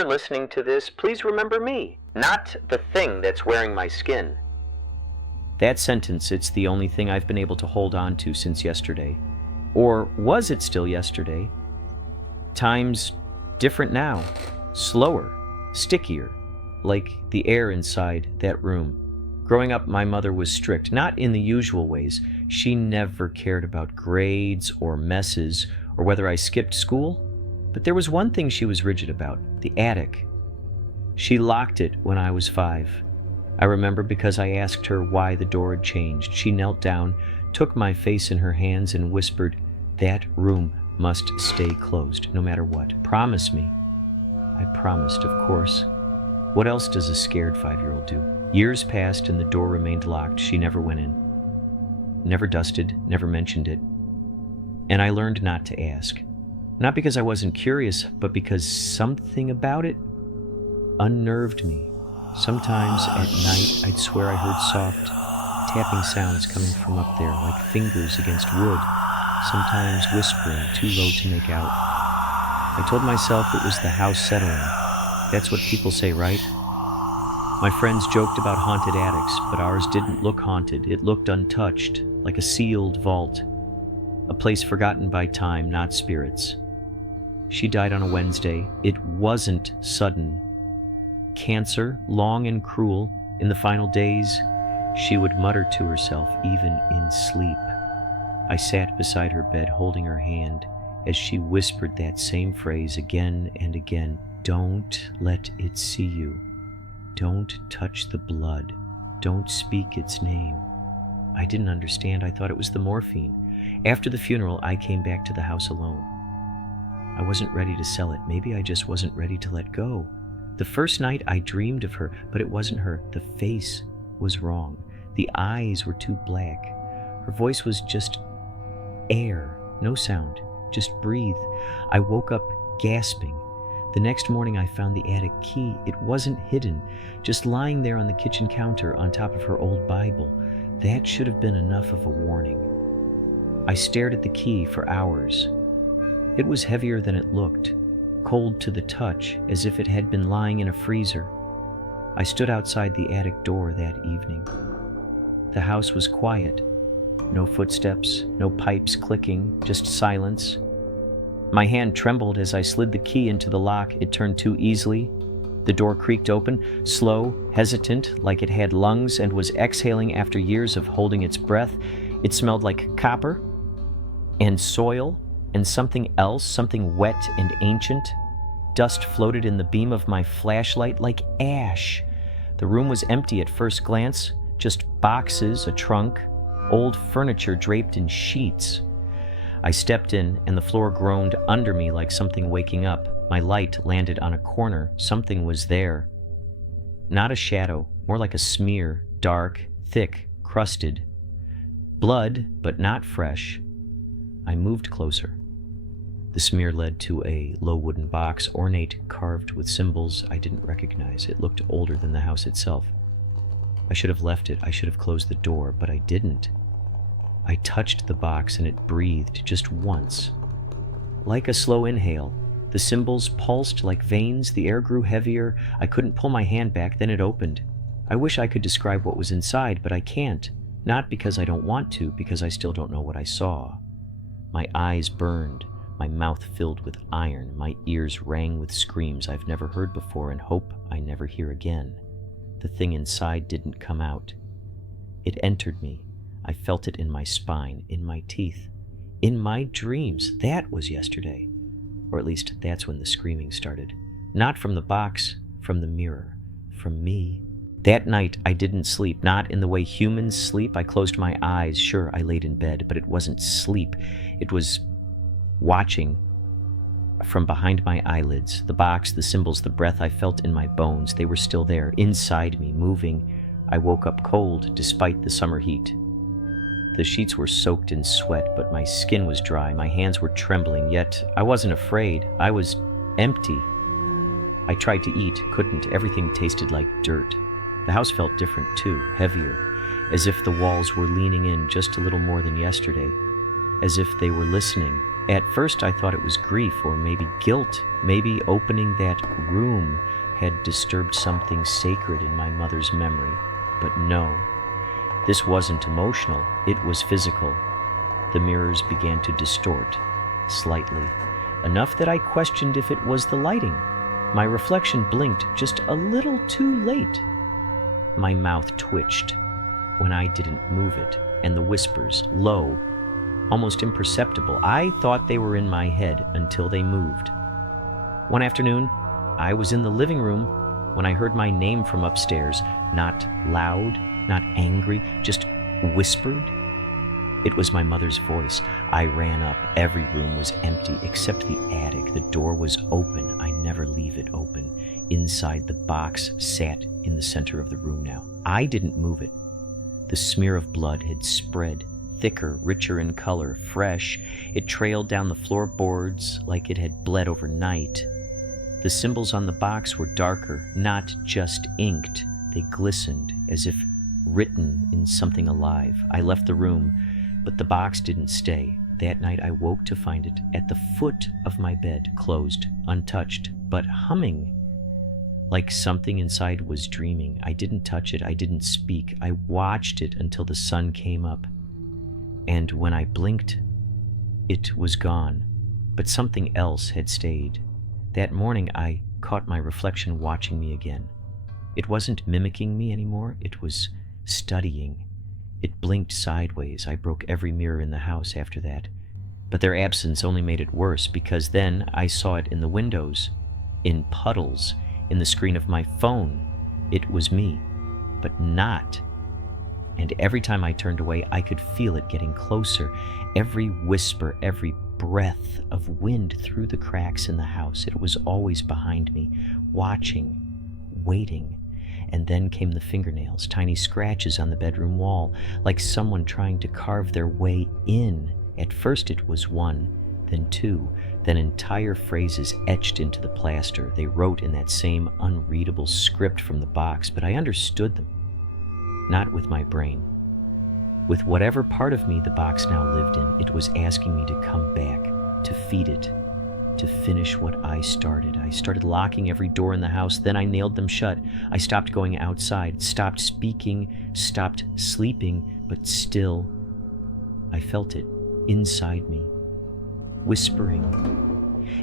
you're listening to this, please remember me, not the thing that's wearing my skin. That sentence, it's the only thing I've been able to hold on to since yesterday. Or was it still yesterday? Time's different now, slower, stickier, like the air inside that room. Growing up, my mother was strict, not in the usual ways. She never cared about grades or messes or whether I skipped school. But there was one thing she was rigid about, the attic. She locked it when I was 5. I remember because I asked her why the door had changed. She knelt down, took my face in her hands, and whispered, "That room must stay closed, no matter what. Promise me." I promised, of course. What else does a scared 5-year-old do? Years passed and the door remained locked. She never went in. Never dusted, never mentioned it. And I learned not to ask. Not because I wasn't curious, but because something about it unnerved me. Sometimes at night, I'd swear I heard soft tapping sounds coming from up there, like fingers against wood, sometimes whispering too low to make out. I told myself it was the house settling. That's what people say, right? My friends joked about haunted attics, but ours didn't look haunted. It looked untouched, like a sealed vault, a place forgotten by time, not spirits. She died on a Wednesday. It wasn't sudden. Cancer, long and cruel, in the final days, she would mutter to herself, even in sleep. I sat beside her bed, holding her hand, as she whispered that same phrase again and again. Don't let it see you. Don't touch the blood. Don't speak its name. I didn't understand. I thought it was the morphine. After the funeral, I came back to the house alone. I wasn't ready to sell it. Maybe I just wasn't ready to let go. The first night I dreamed of her, but it wasn't her. The face was wrong. The eyes were too black. Her voice was just air, no sound, just breathe. I woke up gasping. The next morning I found the attic key. It wasn't hidden, just lying there on the kitchen counter on top of her old Bible. That should have been enough of a warning. I stared at the key for hours. It was heavier than it looked, cold to the touch, as if it had been lying in a freezer. I stood outside the attic door that evening. The house was quiet. No footsteps, no pipes clicking, just silence. My hand trembled as I slid the key into the lock. It turned too easily. The door creaked open, slow, hesitant, like it had lungs and was exhaling after years of holding its breath. It smelled like copper and soil and something else, something wet and ancient. Dust floated in the beam of my flashlight like ash. The room was empty at first glance, just boxes, a trunk, old furniture draped in sheets. I stepped in, and the floor groaned under me like something waking up. My light landed on a corner. Something was there. Not a shadow, more like a smear, dark, thick, crusted. Blood, but not fresh. I moved closer. The smear led to a low wooden box, ornate, carved with symbols I didn't recognize. It looked older than the house itself. I should have left it. I should have closed the door, but I didn't. I touched the box and it breathed just once. Like a slow inhale, the symbols pulsed like veins. The air grew heavier. I couldn't pull my hand back, then it opened. I wish I could describe what was inside, but I can't. Not because I don't want to, because I still don't know what I saw. My eyes burned, my mouth filled with iron, my ears rang with screams I've never heard before and hope I never hear again. The thing inside didn't come out. It entered me. I felt it in my spine, in my teeth, in my dreams. That was yesterday. Or at least that's when the screaming started. Not from the box, from the mirror, from me. That night I didn't sleep, not in the way humans sleep. I closed my eyes. Sure, I laid in bed, but it wasn't sleep. It was watching from behind my eyelids. The box, the symbols, the breath I felt in my bones. They were still there, inside me, moving. I woke up cold despite the summer heat. The sheets were soaked in sweat, but my skin was dry. My hands were trembling, yet I wasn't afraid. I was empty. I tried to eat, couldn't. Everything tasted like dirt. The house felt different too, heavier, as if the walls were leaning in just a little more than yesterday, as if they were listening, At first I thought it was grief or maybe guilt. Maybe opening that room had disturbed something sacred in my mother's memory. But no, this wasn't emotional, it was physical. The mirrors began to distort, slightly, enough that I questioned if it was the lighting. My reflection blinked just a little too late. My mouth twitched when I didn't move it, and the whispers, low, almost imperceptible. I thought they were in my head until they moved. One afternoon, I was in the living room when I heard my name from upstairs, not loud, not angry, just whispered. It was my mother's voice. I ran up. Every room was empty except the attic. The door was open. I never leave it open. Inside, the box sat in the center of the room now. I didn't move it. The smear of blood had spread, thicker, richer in color, fresh. It trailed down the floorboards like it had bled overnight. The symbols on the box were darker, not just inked. They glistened as if written in something alive. I left the room, but the box didn't stay. That night I woke to find it at the foot of my bed, closed, untouched, but humming. Like something inside was dreaming. I didn't touch it. I didn't speak. I watched it until the sun came up. And when I blinked, it was gone. But something else had stayed. That morning I caught my reflection watching me again. It wasn't mimicking me anymore. It was studying. It blinked sideways. I broke every mirror in the house after that. But their absence only made it worse, because then I saw it in the windows, in puddles, in the screen of my phone. It was me, but not. And every time I turned away, I could feel it getting closer. Every whisper, every breath of wind through the cracks in the house. It was always behind me, watching, waiting. And then came the fingernails, tiny scratches on the bedroom wall, like someone trying to carve their way in. At first it was one, then two, then entire phrases etched into the plaster. They wrote in that same unreadable script from the box, but I understood them. Not with my brain. With whatever part of me the box now lived in, it was asking me to come back, to feed it, to finish what I started. I started locking every door in the house, then I nailed them shut. I stopped going outside, stopped speaking, stopped sleeping, but still, I felt it inside me, whispering.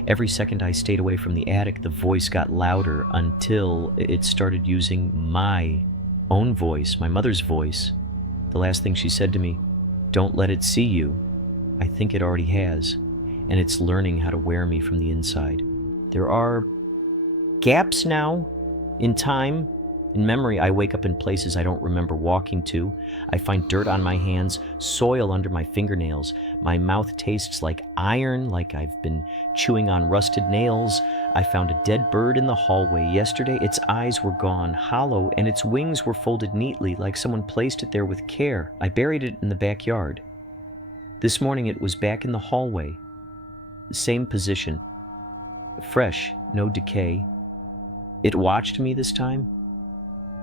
Every second I stayed away from the attic, the voice got louder until it started using my own voice, my mother's voice. The last thing she said to me, "Don't let it see you." I think it already has. And it's learning how to wear me from the inside. There are gaps now in time, in memory. I wake up in places I don't remember walking to. I find dirt on my hands, soil under my fingernails. My mouth tastes like iron, like I've been chewing on rusted nails. I found a dead bird in the hallway yesterday. Its eyes were gone, hollow, and its wings were folded neatly, like someone placed it there with care. I buried it in the backyard. This morning it was back in the hallway. The same position, fresh, no decay. It watched me this time,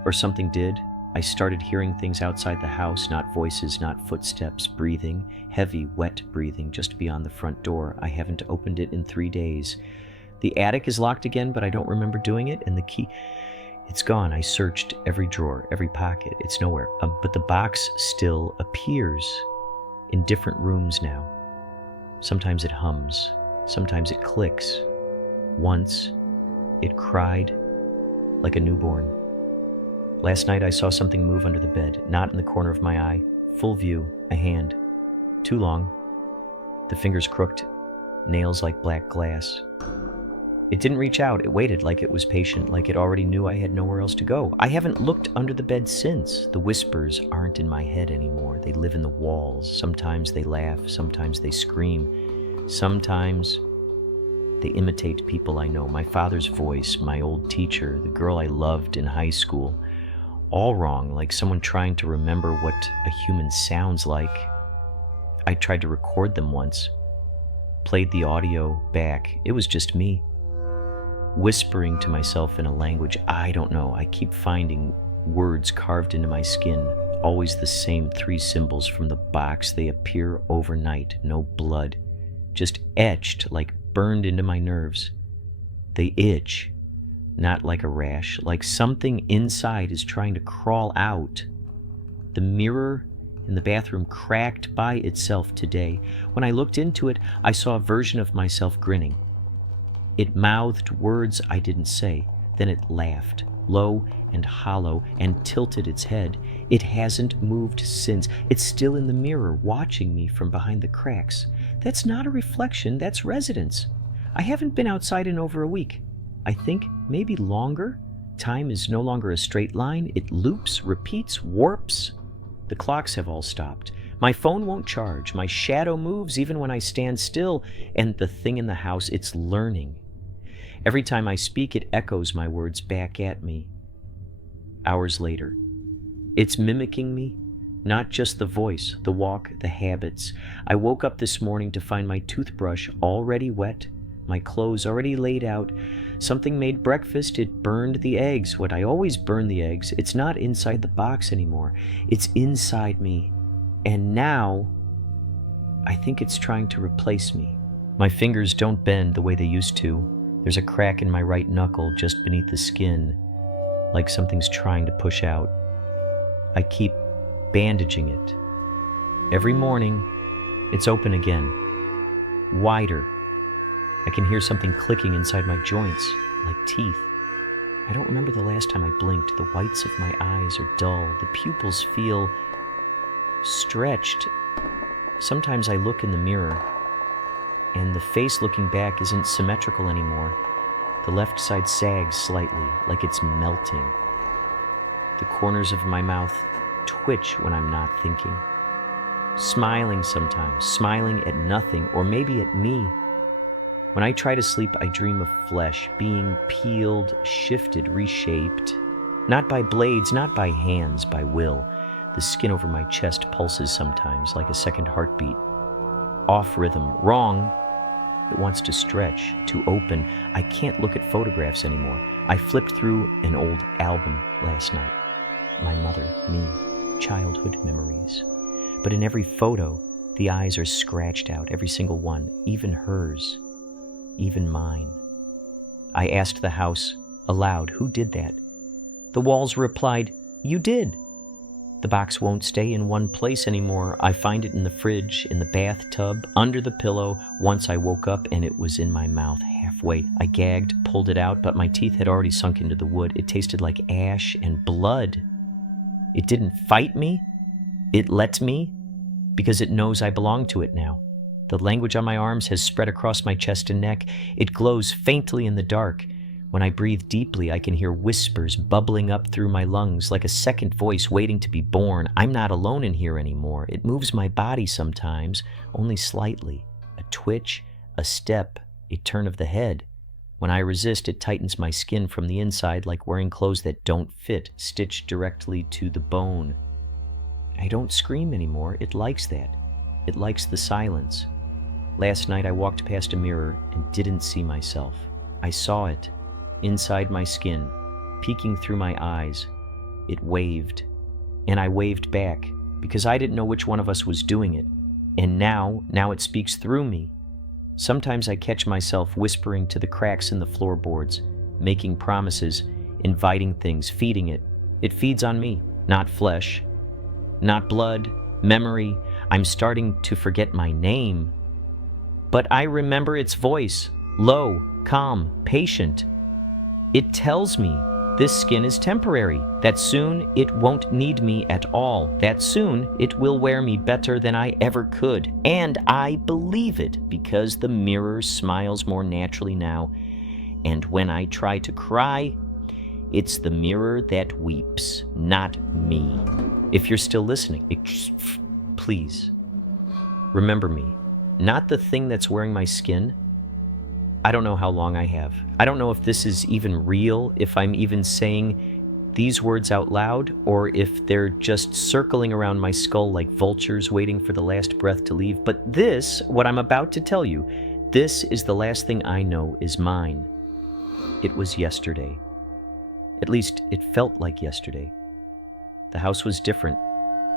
or something did. I started hearing things outside the house, not voices, not footsteps, breathing, heavy, wet breathing just beyond the front door. I haven't opened it in 3 days. The attic is locked again, but I don't remember doing it, and the key, it's gone. I searched every drawer, every pocket, it's nowhere. But the box still appears in different rooms now. Sometimes it hums, sometimes it clicks. Once, it cried like a newborn. Last night I saw something move under the bed, not in the corner of my eye, full view, a hand. Too long, the fingers crooked, nails like black glass. It didn't reach out, it waited like it was patient, like it already knew I had nowhere else to go. I haven't looked under the bed since. The whispers aren't in my head anymore. They live in the walls. Sometimes they laugh, sometimes they scream. Sometimes they imitate people I know. My father's voice, my old teacher, the girl I loved in high school. All wrong, like someone trying to remember what a human sounds like. I tried to record them once. Played the audio back. It was just me, whispering to myself in a language I don't know. I keep finding words carved into my skin, always the same 3 symbols from the box. They appear overnight. No blood, just etched, like burned into my nerves. They itch, not like a rash, like something inside is trying to crawl out. The mirror in the bathroom cracked by itself today. When I looked into it, I saw a version of myself grinning. It mouthed words I didn't say. Then it laughed, low and hollow, and tilted its head. It hasn't moved since. It's still in the mirror, watching me from behind the cracks. That's not a reflection, that's residence. I haven't been outside in over a week. I think maybe longer. Time is no longer a straight line. It loops, repeats, warps. The clocks have all stopped. My phone won't charge. My shadow moves even when I stand still. And the thing in the house, it's learning. Every time I speak, it echoes my words back at me. Hours later, it's mimicking me, not just the voice, the walk, the habits. I woke up this morning to find my toothbrush already wet, my clothes already laid out. Something made breakfast, it burned the eggs. What I always burn the eggs, it's not inside the box anymore. It's inside me. And now, I think it's trying to replace me. My fingers don't bend the way they used to. There's a crack in my right knuckle just beneath the skin, like something's trying to push out. I keep bandaging it. Every morning, it's open again, wider. I can hear something clicking inside my joints, like teeth. I don't remember the last time I blinked. The whites of my eyes are dull. The pupils feel stretched. Sometimes I look in the mirror, and the face looking back isn't symmetrical anymore. The left side sags slightly, like it's melting. The corners of my mouth twitch when I'm not thinking. Smiling sometimes, smiling at nothing, or maybe at me. When I try to sleep, I dream of flesh being peeled, shifted, reshaped. Not by blades, not by hands, by will. The skin over my chest pulses sometimes, like a second heartbeat. Off rhythm, wrong. It wants to stretch, to open. I can't look at photographs anymore. I flipped through an old album last night. My mother, me, childhood memories. But in every photo, the eyes are scratched out, every single one, even hers, even mine. I asked the house aloud, who did that? The walls replied, you did. The box won't stay in one place anymore. I find it in the fridge, in the bathtub, under the pillow. Once I woke up and it was in my mouth halfway. I gagged, pulled it out, but my teeth had already sunk into the wood. It tasted like ash and blood. It didn't fight me. It let me, because it knows I belong to it now. The language on my arms has spread across my chest and neck. It glows faintly in the dark. When I breathe deeply, I can hear whispers bubbling up through my lungs like a second voice waiting to be born. I'm not alone in here anymore. It moves my body sometimes, only slightly. A twitch, a step, a turn of the head. When I resist, it tightens my skin from the inside like wearing clothes that don't fit, stitched directly to the bone. I don't scream anymore. It likes that. It likes the silence. Last night I walked past a mirror and didn't see myself. I saw it. Inside my skin, peeking through my eyes. It waved, and I waved back, because I didn't know which one of us was doing it. And now it speaks through me. Sometimes I catch myself whispering to the cracks in the floorboards, making promises, inviting things, feeding it. It feeds on me, not flesh, not blood, memory. I'm starting to forget my name. But I remember its voice, low, calm, patient. It tells me this skin is temporary, that soon it won't need me at all, that soon it will wear me better than I ever could. And I believe it because the mirror smiles more naturally now. And when I try to cry, it's the mirror that weeps, not me. If you're still listening, please remember me, not the thing that's wearing my skin. I don't know how long I have. I don't know if this is even real, if I'm even saying these words out loud, or if they're just circling around my skull like vultures waiting for the last breath to leave. But this, what I'm about to tell you, this is the last thing I know is mine. It was yesterday. At least it felt like yesterday. The house was different.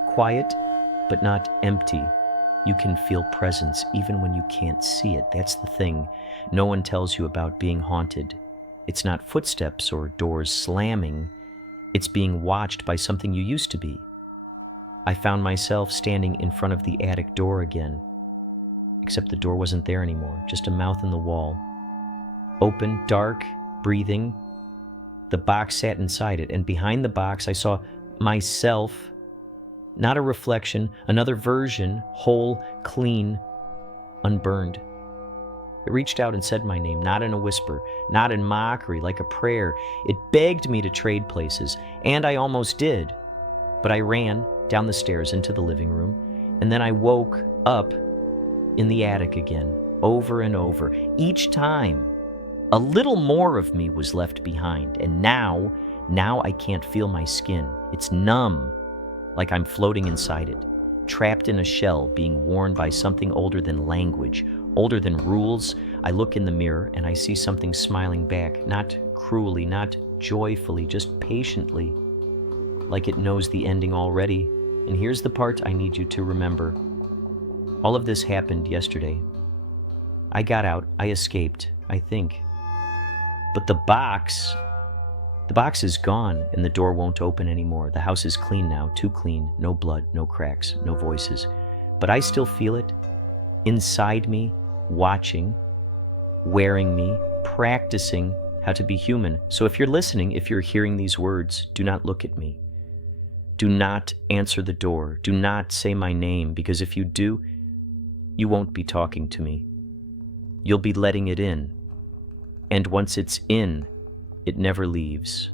Quiet, but not empty. You can feel presence even when you can't see it. That's the thing no one tells you about being haunted. It's not footsteps or doors slamming. It's being watched by something you used to be. I found myself standing in front of the attic door again, except the door wasn't there anymore, just a mouth in the wall. Open, dark, breathing. The box sat inside it, and behind the box I saw myself, not a reflection, another version, whole, clean, unburned. It reached out and said my name, not in a whisper, not in mockery, like a prayer. It begged me to trade places, and I almost did. But I ran down the stairs into the living room, and then I woke up in the attic again, over and over. Each time, a little more of me was left behind, and now I can't feel my skin. It's numb, like I'm floating inside it, trapped in a shell, being worn by something older than language, older than rules. I look in the mirror and I see something smiling back, not cruelly, not joyfully, just patiently, like it knows the ending already. And here's the part I need you to remember. All of this happened yesterday. I got out, I escaped, I think. But the box is gone, and the door won't open anymore. The house is clean now, too clean, no blood, no cracks, no voices. But I still feel it, inside me, watching, wearing me, practicing how to be human. So if you're listening, if you're hearing these words, do not look at me. Do not answer the door. Do not say my name, because if you do, you won't be talking to me. You'll be letting it in. And once it's in, it never leaves.